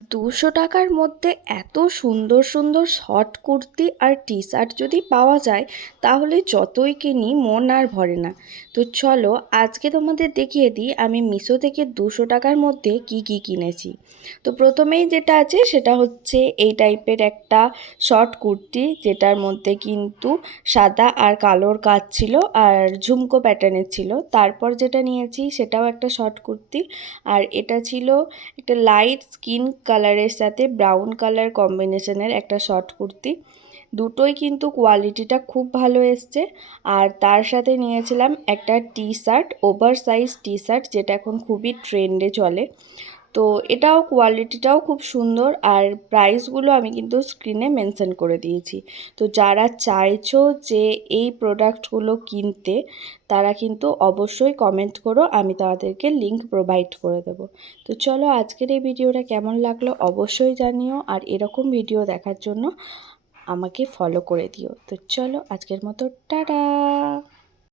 200 টাকার মধ্যে এত সুন্দর সুন্দর শর্ট কুর্তি আর টি শার্ট যদি পাওয়া যায় তাহলে যতই কিনি মন আর ভরে না। তো চলো আজকে তোমাদের দেখিয়ে দিই আমি মিশো থেকে 200 টাকার মধ্যে কি কি কিনেছি। তো প্রথমেই যেটা আছে সেটা হচ্ছে এই টাইপের একটা শর্ট কুর্তি, যেটার মধ্যে কিন্তু সাদা আর কালোর কাজ ছিল আর ঝুমকো প্যাটার্নের ছিল। তারপর যেটা নিয়েছি সেটাও একটা শর্ট কুর্তি, আর এটা ছিল একটা লাইট স্কিন কালারের সাথে ব্রাউন কালার কম্বিনেশনের একটা শর্ট কুর্তি। দুটোই কিন্তু কোয়ালিটিটা খুব ভালো এসছে। আর তার সাথে নিয়েছিলাম একটা T shirt, over size T shirt, যেটা এখন খুবই ট্রেন্ডে চলে। তো এটাও কোয়ালিটিটাও খুব সুন্দর, আর প্রাইসগুলো আমি কিন্তু স্ক্রিনে মেনশন করে দিয়েছি। তো যারা চাইছো যে এই প্রোডাক্টগুলো কিনতে তারা কিন্তু অবশ্যই কমেন্ট করো, আমি তাদেরকে লিংক প্রোভাইড করে দেবো। তো চলো আজকের এই ভিডিওটা কেমন লাগলো অবশ্যই জানিও, আর এরকম ভিডিও দেখার জন্য আমাকে ফলো করে দিও। তো চলো আজকের মতো টাটা।